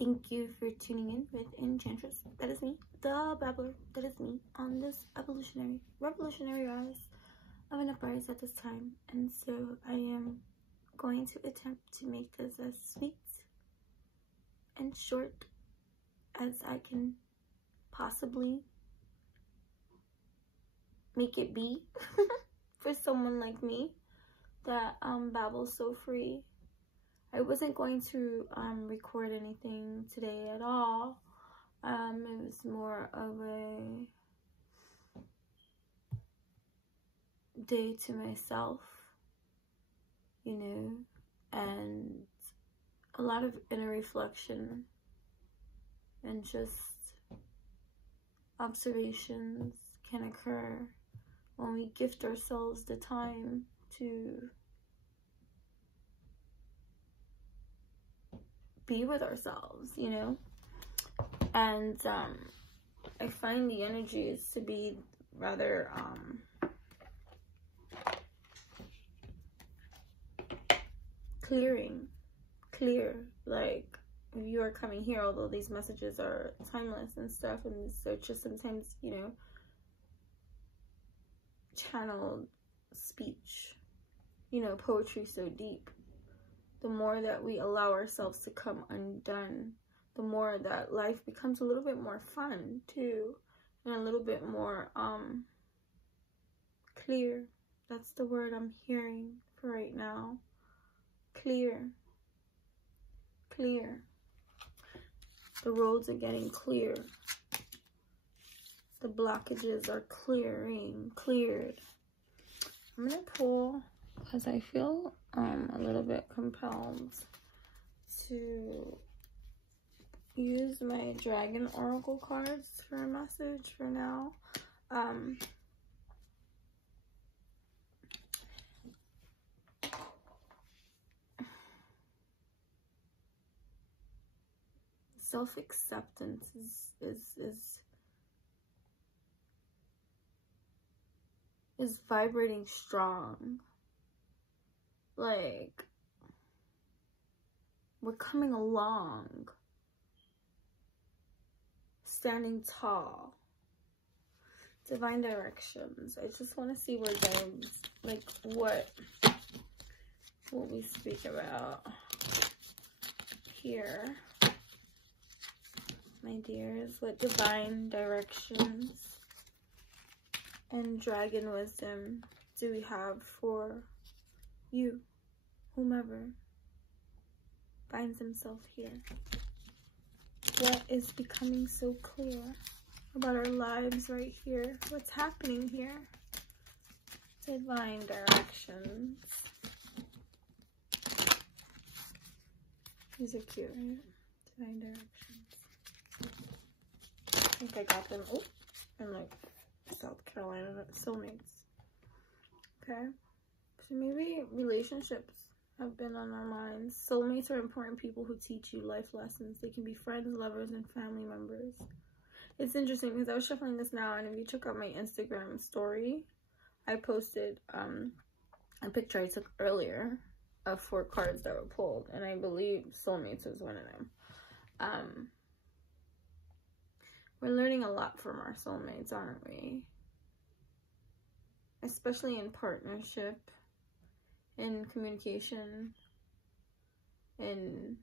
Thank you for tuning in with Enchantress. That is me, the babbler. That is me on this revolutionary rise of an uprise at this time. And so I am going to attempt to make this as sweet and short as I can possibly make it be for someone like me that babbles so free. I wasn't going to record anything today at all. It was more of a day to myself, you know, and a lot of inner reflection and just observations can occur when we gift ourselves the time to be with ourselves, you know. And I find the energies to be rather clear. Like, if you are coming here, although these messages are timeless and stuff, and so just sometimes, you know, channeled speech, you know, poetry so deep, the more that we allow ourselves to come undone, the more that life becomes a little bit more fun too, and a little bit more clear. That's the word I'm hearing for right now. Clear. The roads are getting clear. The blockages are cleared. I'm gonna pull because I feel a little bit compelled to use my Dragon Oracle cards for a message for now. Self-acceptance is vibrating strong. Like, we're coming along, standing tall. Divine directions. I just want to see where guides, like, what we speak about here, my dears. What divine directions and dragon wisdom do we have for you, whomever finds himself here? What is becoming so clear about our lives right here? What's happening here? Divine directions. These are cute, right? Divine directions. I think I got them. Oh, in like South Carolina. Soulmates. Okay. So maybe relationships have been on our minds. Soulmates are important people who teach you life lessons. They can be friends, lovers, and family members. It's interesting because I was shuffling this now, and if you check out my Instagram story, I posted a picture I took earlier of 4 cards that were pulled, and I believe soulmates was one of them. We're learning a lot from our soulmates, aren't we? Especially in partnership, in communication, in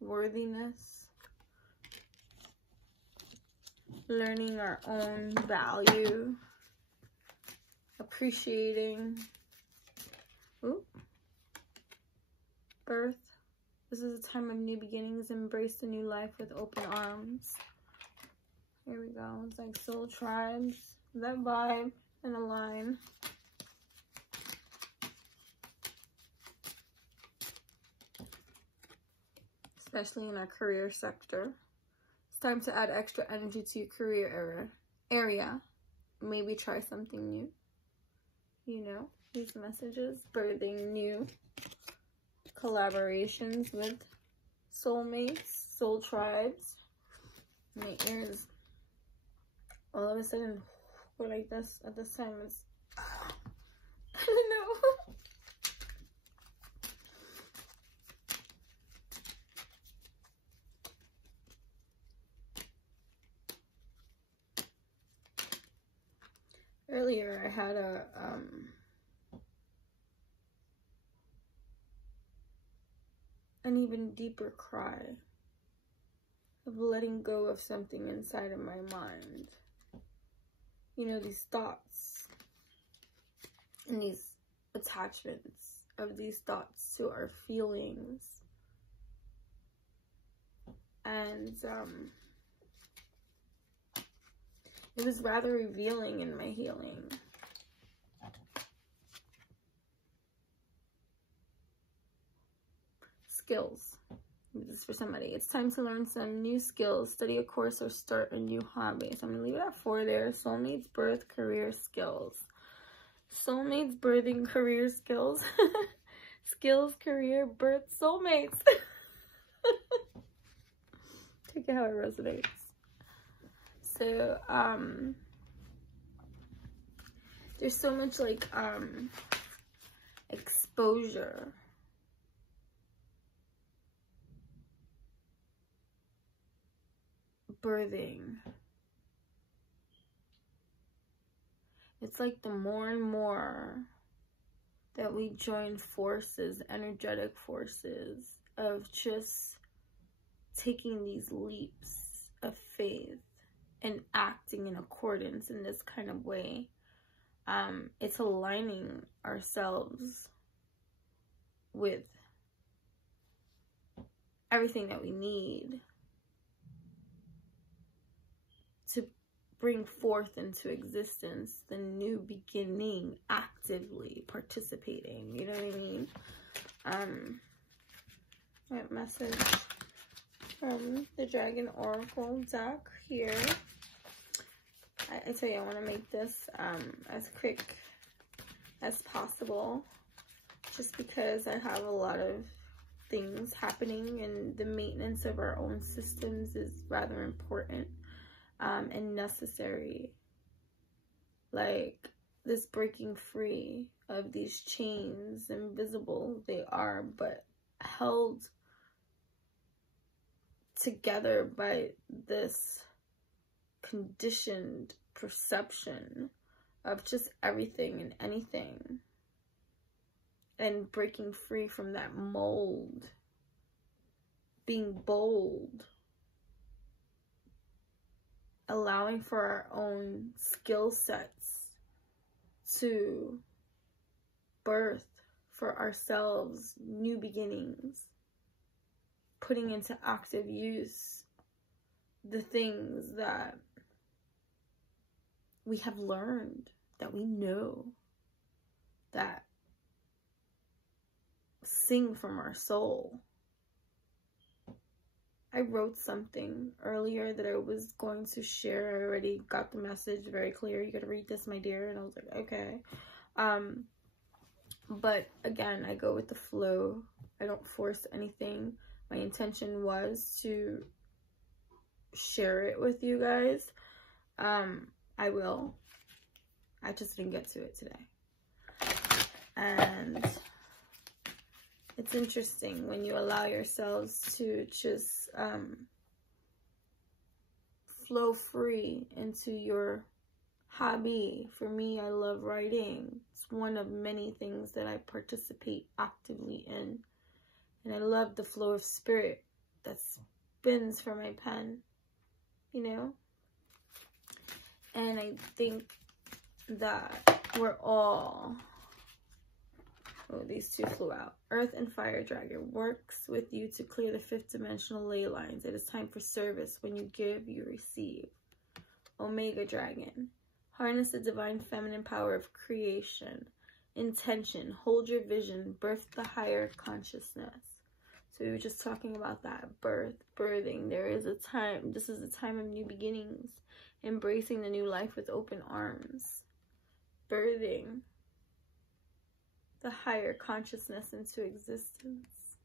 worthiness, learning our own value, appreciating. Ooh. Birth. This is a time of new beginnings. Embrace the new life with open arms. Here we go. It's like soul tribes. That vibe and a line. Especially in our career sector. It's time to add extra energy to your career area. Maybe try something new. You know, these messages. Birthing new collaborations with soulmates, soul tribes. My ears all of a sudden go like this at this time. It's I don't know. I had an even deeper cry of letting go of something inside of my mind. You know, these thoughts and these attachments of these thoughts to our feelings. And it was rather revealing in my healing. Skills. This is for somebody. It's time to learn some new skills, study a course, or start a new hobby. So I'm going to leave it at 4 there. Soulmates, birth, career, skills. Soulmates, birthing, career, skills. Skills, career, birth, soulmates. Take it how it resonates. So, there's so much, like, exposure. Birthing. It's like the more and more that we join forces, energetic forces, of just taking these leaps of faith and acting in accordance in this kind of way. It's aligning ourselves with everything that we need to bring forth into existence the new beginning, actively participating. You know what I mean? That message from the Dragon Oracle deck here. I tell you, I want to make this as quick as possible, just because I have a lot of things happening, and the maintenance of our own systems is rather important and necessary. Like this breaking free of these chains, invisible they are, but held together by this conditioned perception of just everything and anything, and breaking free from that mold, being bold, allowing for our own skill sets to birth for ourselves new beginnings, putting into active use the things that we have learned, that we know, that sing from our soul. I wrote something earlier that I was going to share. I already got the message very clear. You gotta read this, my dear. And I was like, okay. But again, I go with the flow. I don't force anything. My intention was to share it with you guys. I will. I just didn't get to it today. And it's interesting when you allow yourselves to just flow free into your hobby. For me, I love writing. It's one of many things that I participate actively in. And I love the flow of spirit that spins from my pen, you know? And I think that we're all... Oh, these two flew out. Earth and Fire Dragon works with you to clear the 5th dimensional ley lines. It is time for service. When you give, you receive. Omega Dragon. Harness the divine feminine power of creation. Intention. Hold your vision. Birth the higher consciousness. So we were just talking about that. Birthing. There is a time. This is a time of new beginnings. Embracing the new life with open arms. Birthing the higher consciousness into existence.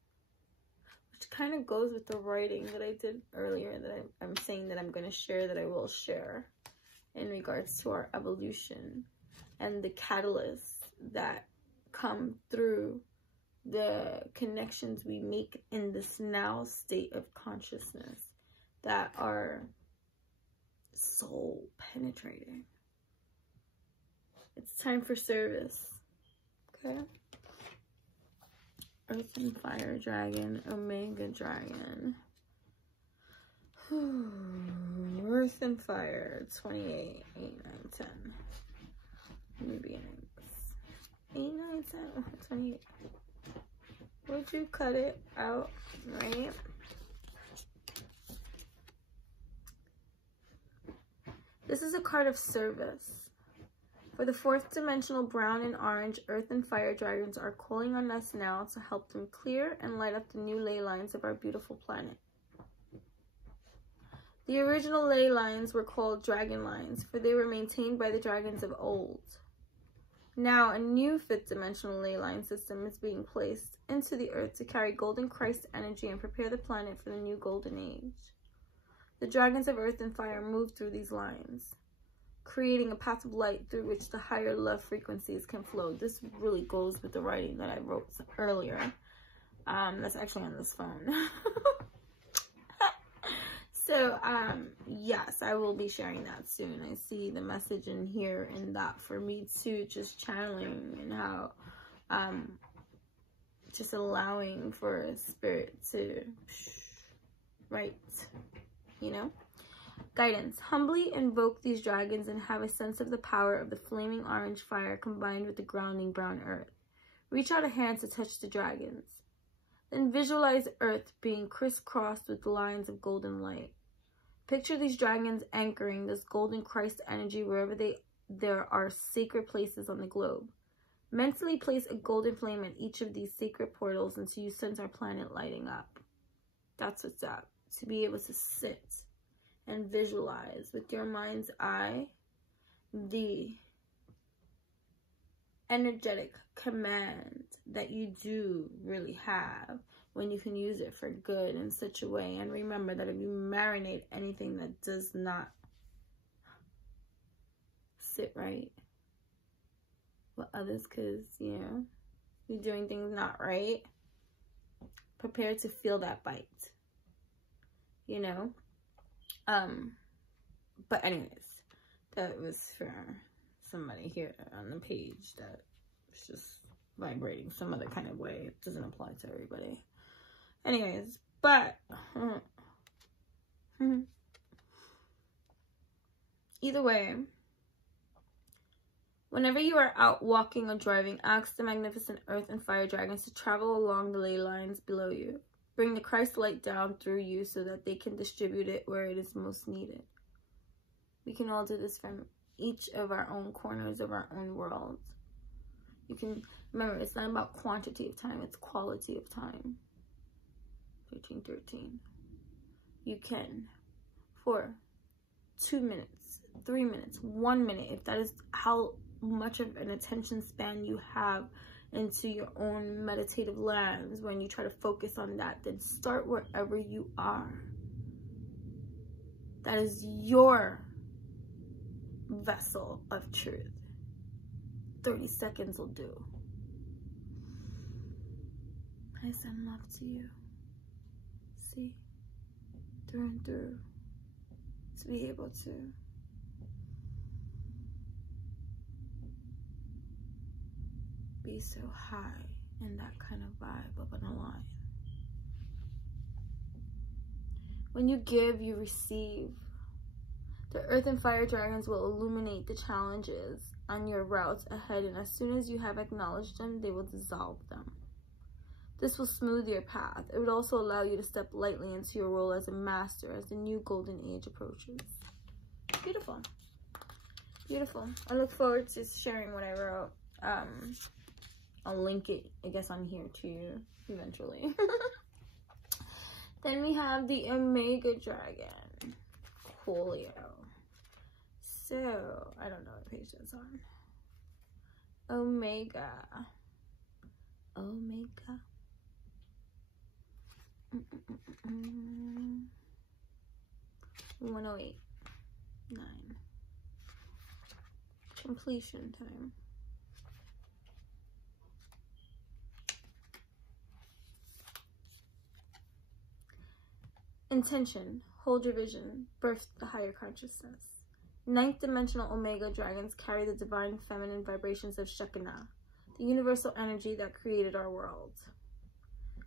Which kind of goes with the writing that I did earlier, that I'm saying that I'm going to share, that I will share, in regards to our evolution and the catalysts that come through the connections we make in this now state of consciousness that are soul penetrating. It's time for service. Okay. Earth and Fire Dragon, Omega Dragon. Earth and Fire, 28, 8, 9, 10. New beginnings. 8, 9, 10, 28. Would you cut it out, right? This is a card of service. For the fourth dimensional brown and orange earth and fire dragons are calling on us now to help them clear and light up the new ley lines of our beautiful planet. The original ley lines were called dragon lines, for they were maintained by the dragons of old. Now a new fifth dimensional ley line system is being placed into the earth to carry golden Christ energy and prepare the planet for the new golden age. The dragons of earth and fire move through these lines, creating a path of light through which the higher love frequencies can flow. This really goes with the writing that I wrote earlier. That's actually on this phone. So, yes, I will be sharing that soon. I see the message in here and that for me too, just channeling and how, just allowing for spirit to write, you know? Guidance. Humbly invoke these dragons and have a sense of the power of the flaming orange fire combined with the grounding brown earth. Reach out a hand to touch the dragons. Then visualize earth being crisscrossed with lines of golden light. Picture these dragons anchoring this golden Christ energy wherever there are sacred places on the globe. Mentally place a golden flame at each of these sacred portals until you sense our planet lighting up. That's what's up. To be able to sit and visualize with your mind's eye the energetic command that you do really have when you can use it for good in such a way. And remember that if you marinate anything that does not sit right with others, because, you know, you're doing things not right, prepare to feel that bite, you know? But anyways, that was for somebody here on the page that was just vibrating some other kind of way. It doesn't apply to everybody. Anyways, but either way, whenever you are out walking or driving, ask the magnificent earth and fire dragons to travel along the ley lines below you. Bring the Christ light down through you so that they can distribute it where it is most needed. We can all do this from each of our own corners of our own worlds. You can, remember, it's not about quantity of time, it's quality of time. 1313. You can, for 2 minutes, 3 minutes, 1 minute, if that is how much of an attention span you have into your own meditative lands, when you try to focus on that, then start wherever you are. That is your vessel of truth. 30 seconds will do. I send love to you. See? Through and through. To be able to be so high in that kind of vibe of an alliance. When you give, you receive. The earth and fire dragons will illuminate the challenges on your routes ahead, and as soon as you have acknowledged them, they will dissolve them. This will smooth your path. It would also allow you to step lightly into your role as a master as the new golden age approaches. Beautiful. Beautiful. I look forward to sharing what I wrote. I'll link it, I guess, on here to you eventually. Then we have the Omega Dragon. Coolio. So, I don't know what page that's on. Omega. Omega. 108. 9. Completion time. Intention. Hold your vision. Birth the higher consciousness. Ninth dimensional Omega dragons carry the divine feminine vibrations of Shekinah, the universal energy that created our world.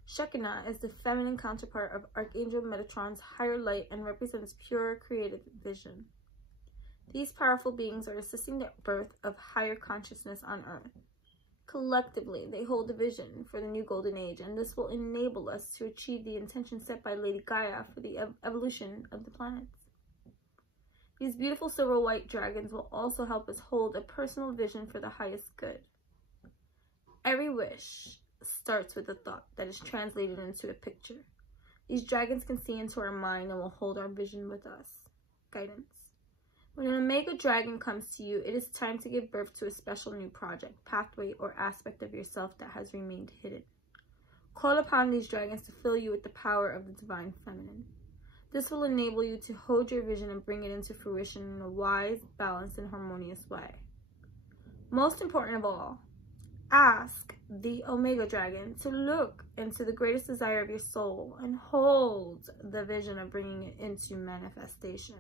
Shekinah is the feminine counterpart of Archangel Metatron's higher light and represents pure creative vision. These powerful beings are assisting the birth of higher consciousness on Earth. Collectively, they hold a vision for the new golden age, and this will enable us to achieve the intention set by Lady Gaia for the evolution of the planets. These beautiful silver white dragons will also help us hold a personal vision for the highest good. Every wish starts with a thought that is translated into a picture. These dragons can see into our mind and will hold our vision with us. Guidance. When an Omega dragon comes to you, it is time to give birth to a special new project, pathway, or aspect of yourself that has remained hidden. Call upon these dragons to fill you with the power of the divine feminine. This will enable you to hold your vision and bring it into fruition in a wise, balanced, and harmonious way. Most important of all, ask the Omega dragon to look into the greatest desire of your soul and hold the vision of bringing it into manifestation.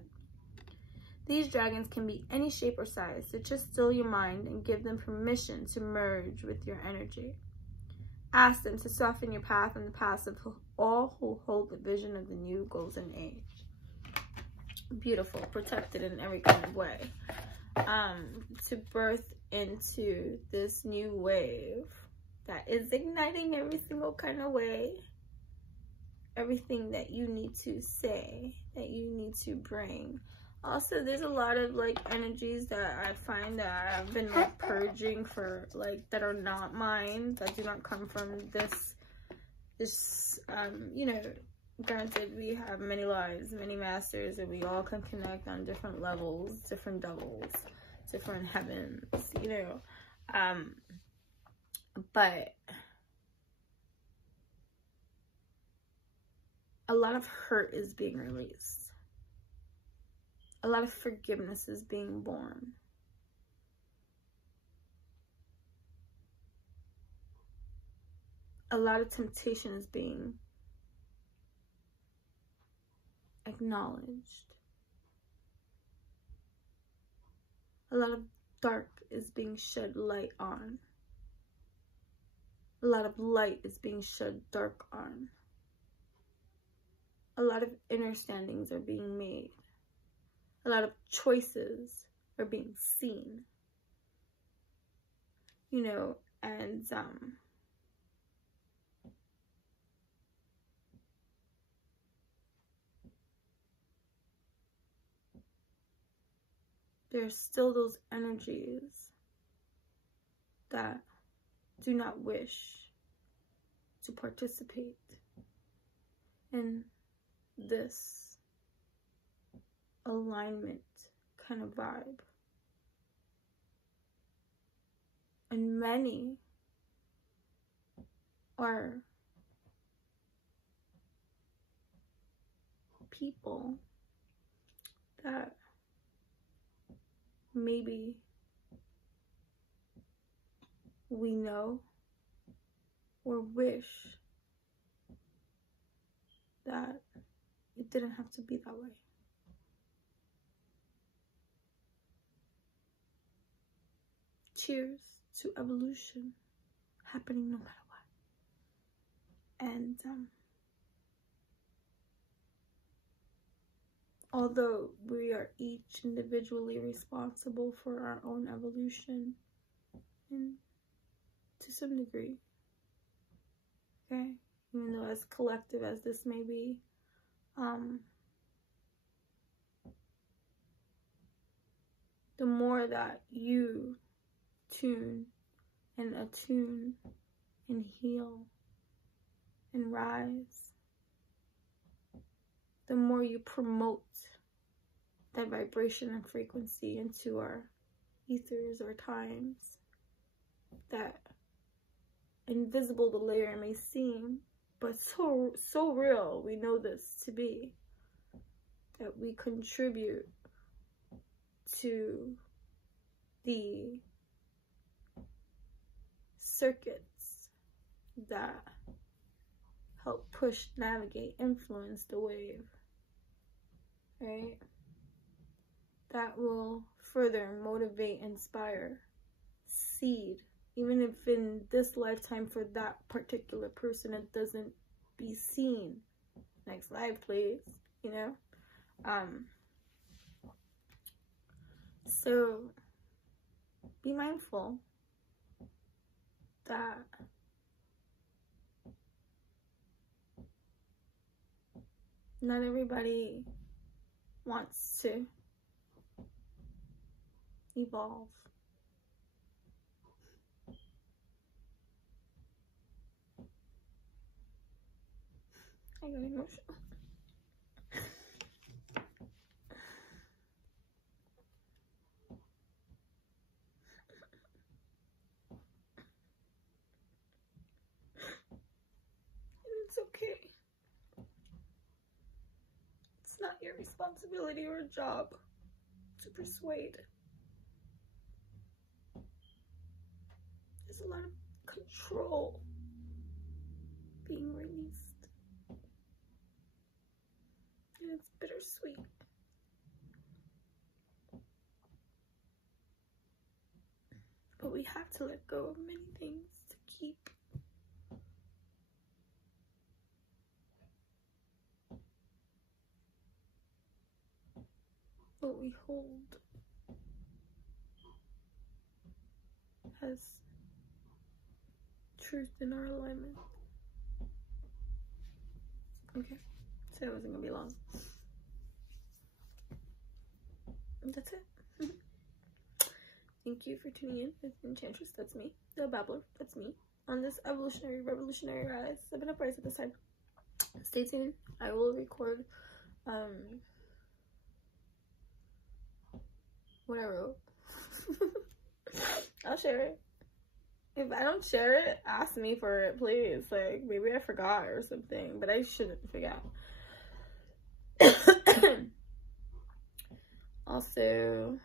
These dragons can be any shape or size, so just still your mind and give them permission to merge with your energy. Ask them to soften your path and the paths of all who hold the vision of the new golden age. Beautiful, protected in every kind of way. To birth into this new wave that is igniting every single kind of way. Everything that you need to say, that you need to bring. Also, there's a lot of like energies that I find that I've been like purging for, like, that are not mine, that do not come from this you know, granted, we have many lives, many masters, and we all can connect on different levels, different doubles, different heavens, you know, but a lot of hurt is being released. A lot of forgiveness is being born. A lot of temptation is being acknowledged. A lot of dark is being shed light on. A lot of light is being shed dark on. A lot of understandings are being made. A lot of choices are being seen, you know, and there's still those energies that do not wish to participate in this alignment kind of vibe. And many are people that maybe we know or wish that it didn't have to be that way. Cheers to evolution happening no matter what. And although we are each individually responsible for our own evolution, and to some degree, okay, even though as collective as this may be, the more that you tune and attune and heal and rise, the more you promote that vibration and frequency into our ethers, our times, that invisible the layer may seem, but so real we know this to be, that we contribute to the circuits that help push, navigate, influence the wave, right? that will further motivate, inspire, seed, even if in this lifetime for that particular person it doesn't be seen. Next life, please, you know. So be mindful that not everybody wants to evolve. I got emotional. It's okay. It's not your responsibility or job to persuade. There's a lot of control being released. And it's bittersweet. But we have to let go of many things to keep what we hold as truth in our alignment. Okay, so it wasn't gonna be long. That's it. Thank you for tuning in with Enchantress. That's me. The Babbler. That's me. On this evolutionary, revolutionary rise. I've been uprise at this time. Stay tuned. I will record what I wrote. I'll share it. If I don't share it, ask me for it, please. Like, maybe I forgot or something, but I shouldn't forget. Also,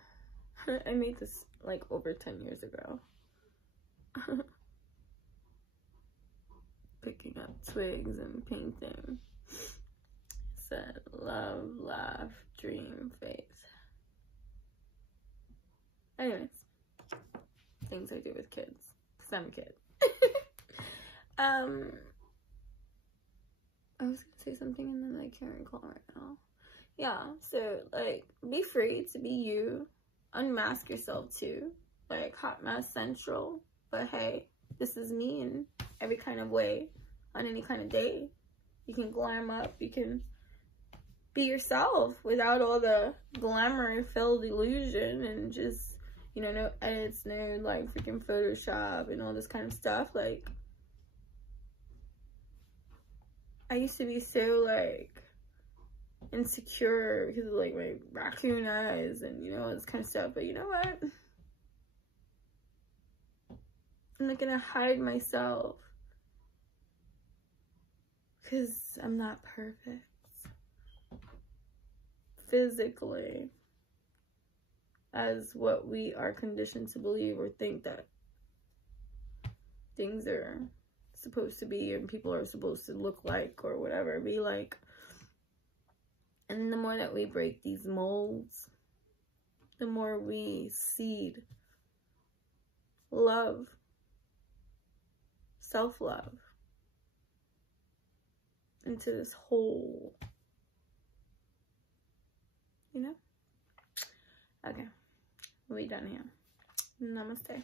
I made this like over 10 years ago. Picking up twigs and painting. It said, love, laugh, dream, faith. Anyways, things I do with kids, because I'm a kid. I was gonna say something and then I can't recall right now. Yeah, so like, be free to be you. Unmask yourself too. Like, hot mess central. But hey, this is me in every kind of way, on any kind of day. You can glam up, you can be yourself without all the glamour filled illusion and just, you know, no edits, no like freaking Photoshop and all this kind of stuff. Like, I used to be so like insecure because of like my raccoon eyes and, you know, all this kind of stuff. But you know what? I'm not gonna hide myself because I'm not perfect physically, as what we are conditioned to believe or think that things are supposed to be and people are supposed to look like or whatever, be like. And the more that we break these molds, the more we seed love, self-love into this whole, you know? Okay, we'll be done here. Namaste.